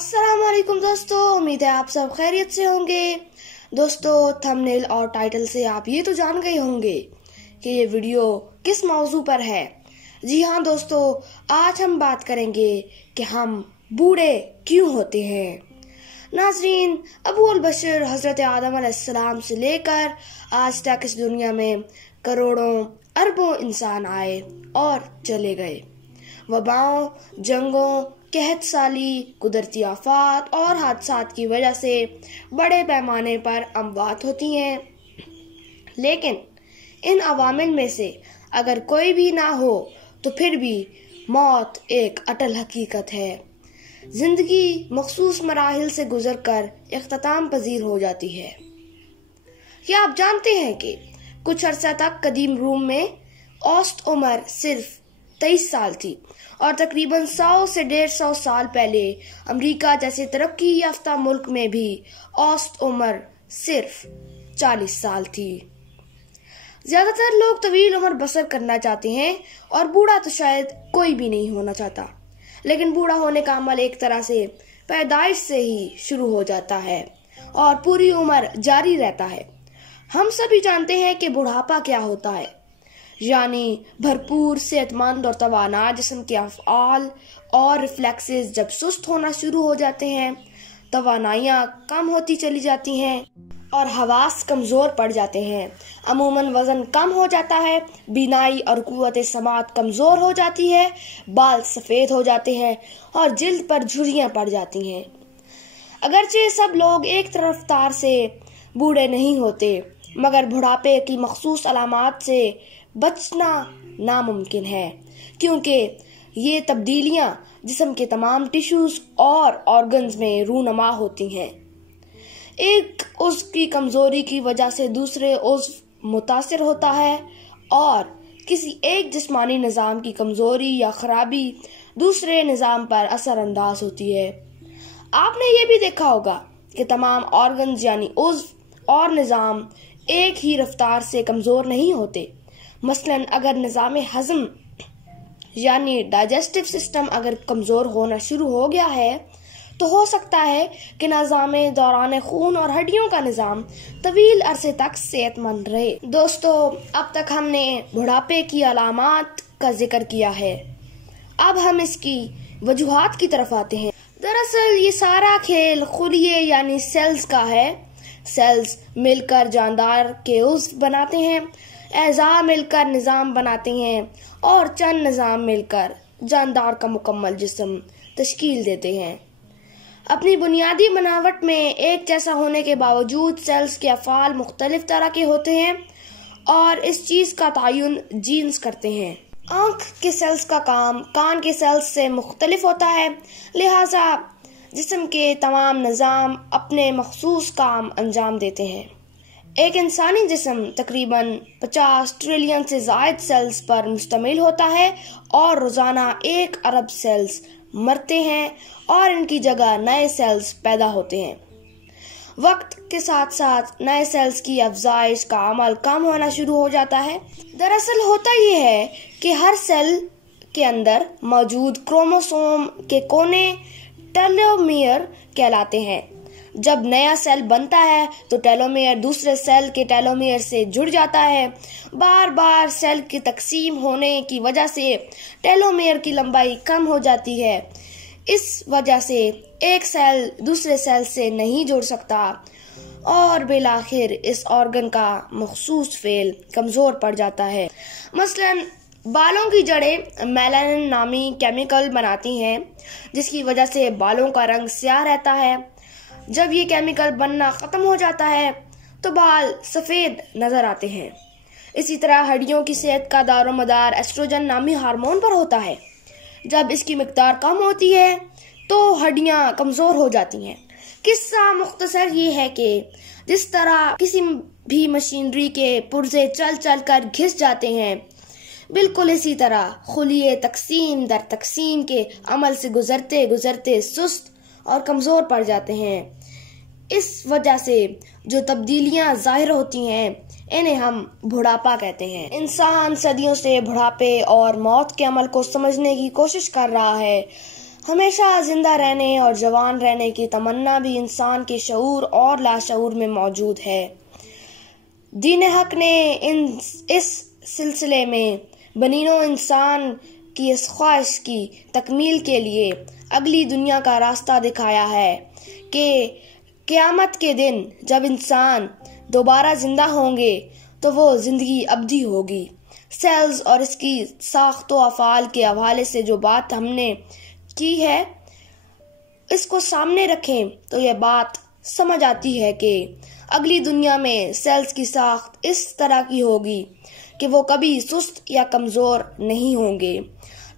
अस्सलाम वालेकुम दोस्तों, उम्मीद है आप सब खैरियत से होंगे। दोस्तों, थंबनेल और टाइटल से आप ये तो जान गए होंगे कि ये वीडियो किस मौजू पर है। जी हाँ दोस्तों, आज हम बात करेंगे कि हम बूढ़े क्यों होते हैं। नाजरीन, अबू अल बशर हजरत आदम अलैहिस्सलाम से लेकर आज तक इस दुनिया में करोड़ों अरबों इंसान आए और चले गए। वबाओं, जंगों, कहत साली, कुदरती आफात और हादसात की वजह से बड़े पैमाने पर अमवात होती हैं। लेकिन इन अवामिल में से अगर कोई भी ना हो तो फिर भी मौत एक अटल हकीकत है। जिंदगी मखसूस मराहिल से गुजरकर इख्तिताम पजीर हो जाती है। क्या आप जानते हैं कि कुछ अरसा तक कदीम रूम में औसत उम्र सिर्फ 23 साल थी और तकरीबन 100 से 150 साल पहले अमेरिका जैसे तरक्की याफ्ता मुल्क में भी औसत उम्र सिर्फ 40 साल थी। ज्यादातर लोग तवील उम्र बसर करना चाहते हैं और बूढ़ा तो शायद कोई भी नहीं होना चाहता, लेकिन बूढ़ा होने का अमल एक तरह से पैदाइश से ही शुरू हो जाता है और पूरी उम्र जारी रहता है। हम सभी जानते हैं कि बुढ़ापा क्या होता है, यानी भरपूर सेहतमंद और तवाना जिस्म के अफ़आल और रिफ्लेक्सेस जब सुस्त होना शुरू हो जाते हैं, तवानाइयाँ कम होती चली जाती हैं और हवास कमज़ोर पड़ जाते हैं। अमूमन वज़न कम हो जाता है, बीनाई और कुव्वत समात कमज़ोर हो जाती है, बाल सफ़ेद हो जाते हैं और जिल्द पर झुर्रियाँ पड़ जाती हैं। अगरचे सब लोग एक रफ्तार से बूढ़े नहीं होते, मगर बुढ़ापे की मखसूस अलामात से बचना नामुमकिन है, क्योंकि ये तब्दीलियां जिस्म के तमाम टिश्यूज और ऑर्गन्स में रूनुमा होती हैं। एक उज़्व की कमजोरी की वजह से दूसरे उज़्व मुतासिर होता है और किसी एक जिस्मानी निज़ाम की कमजोरी या खराबी दूसरे निज़ाम पर असरअंदाज होती है। आपने ये भी देखा होगा कि तमाम ऑर्गन्स यानी उज़्व और निज़ाम एक ही रफ्तार से कमजोर नहीं होते। मसलन अगर निज़ाम हज़म यानी डाइजेस्टिव सिस्टम अगर कमज़ोर होना शुरू हो गया है तो हो सकता है कि निज़ाम दौरान खून और हड्डियों का निज़ाम तवील अरसे तक सेहतमंद रहे। दोस्तों, अब तक हमने बुढ़ापे की अलामात का जिक्र किया है, अब हम इसकी वजूहात की तरफ आते हैं। दरअसल ये सारा खेल खुलिये यानी सेल्स का है। सेल्स मिलकर जानदार के उज़्व बनाते हैं, एज़ा मिलकर निज़ाम बनाते हैं और चंद निज़ाम मिलकर जानदार का मुकम्मल जिस्म तश्कील देते हैं। अपनी बुनियादी बनावट में एक जैसा होने के बावजूद सेल्स के अफ़आल मुख्तलिफ तरह के होते हैं और इस चीज़ का तयन जीन्स करते हैं। आँख के सेल्स का काम कान के सेल्स से मुख्तलिफ होता है, लिहाजा जिस्म के तमाम निज़ाम अपने मखसूस काम अंजाम देते हैं। एक इंसानी जिस्म तकरीबन 50 ट्रिलियन से ज़ायद सेल्स पर मुश्तमिल होता है और रोज़ाना 1 अरब सेल्स मरते हैं और इनकी जगह नए सेल्स पैदा होते हैं। वक्त के साथ साथ नए सेल्स की अफजाइश का अमल कम होना शुरू हो जाता है। दरअसल होता यह है कि हर सेल के अंदर मौजूद क्रोमोसोम के कोने टेलोमियर कहलाते हैं। जब नया सेल बनता है तो टेलोमियर दूसरे सेल के टेलोमियर से जुड़ जाता है। बार बार सेल की तकसीम होने की वजह से टेलोमियर की लंबाई कम हो जाती है। इस वजह से एक सेल दूसरे सेल से नहीं जुड़ सकता और बिलाखिर इस ऑर्गन का मखसूस फेल कमजोर पड़ जाता है। मसलन बालों की जड़ें मेलानिन नामी केमिकल बनाती हैं, जिसकी वजह से बालों का रंग स्याह रहता है। जब ये केमिकल बनना खत्म हो जाता है तो बाल सफेद नजर आते हैं। इसी तरह हड्डियों की सेहत का दारोमदार एस्ट्रोजन नामी हार्मोन पर होता है। जब इसकी मिकदार कम होती है तो हड्डियां कमजोर हो जाती हैं। किस्सा मुख्तसर ये है कि जिस तरह किसी भी मशीनरी के पुर्जे चल चल कर घिस जाते हैं, बिल्कुल इसी तरह खुलिये तकसीम दर तकसीम के अमल से गुजरते गुजरते सुस्त और कमजोर पड़ जाते हैं। इस वजह से जो तब्दीलियां जाहिर होती हैं, इन्हें हम बुढ़ापा कहते हैं। इंसान सदियों से बुढ़ापे और मौत के अमल को समझने की कोशिश कर रहा है। हमेशा जिंदा रहने और जवान रहने की तमन्ना भी इंसान के शऊर और लाशऊर में मौजूद है। दीन हक ने इस सिलसिले में बनीनो इंसान की इस ख्वाहिश की तकमील के लिए अगली दुनिया का रास्ता दिखाया है कि क़यामत के दिन जब इंसान दोबारा जिंदा होंगे तो वो जिंदगी अबदी होगी। सेल्स और इसकी साख्त व अफ़ाल के हवाले से जो बात हमने की है, इसको सामने रखें तो यह बात समझ आती है कि अगली दुनिया में सेल्स की साख्त इस तरह की होगी कि वो कभी सुस्त या कमज़ोर नहीं होंगे।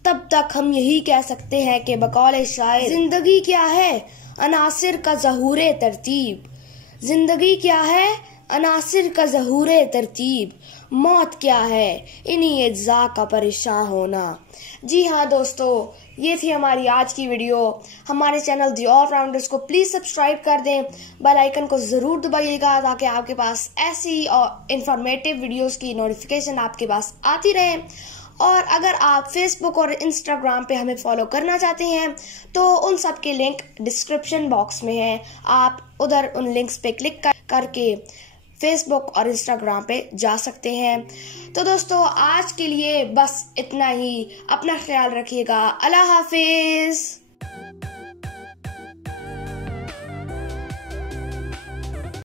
तब तक हम यही कह सकते हैं कि बकौल शायर, जिंदगी क्या है अनासिर का ज़हूरे तरतीब, जिंदगी क्या है अनासिर का ज़हूरे तरतीब, मौत क्या है इन्हीं अज्जा का परेशान होना। जी हाँ दोस्तों, ये थी हमारी आज की वीडियो। हमारे चैनल दी ऑलराउंडर्स को प्लीज़ सब्सक्राइब कर दें, बेल आइकन को ज़रूर दबाइएगा ताकि आपके पास ऐसी और इंफॉर्मेटिव वीडियोस की नोटिफिकेशन आपके पास आती रहे। और अगर आप फेसबुक और इंस्टाग्राम पे हमें फॉलो करना चाहते हैं तो उन सब के लिंक डिस्क्रिप्शन बॉक्स में है, आप उधर उन लिंक्स पे क्लिक करके फेसबुक और इंस्टाग्राम पे जा सकते हैं। तो दोस्तों, आज के लिए बस इतना ही। अपना ख्याल रखिएगा। अल्लाह हाफिज।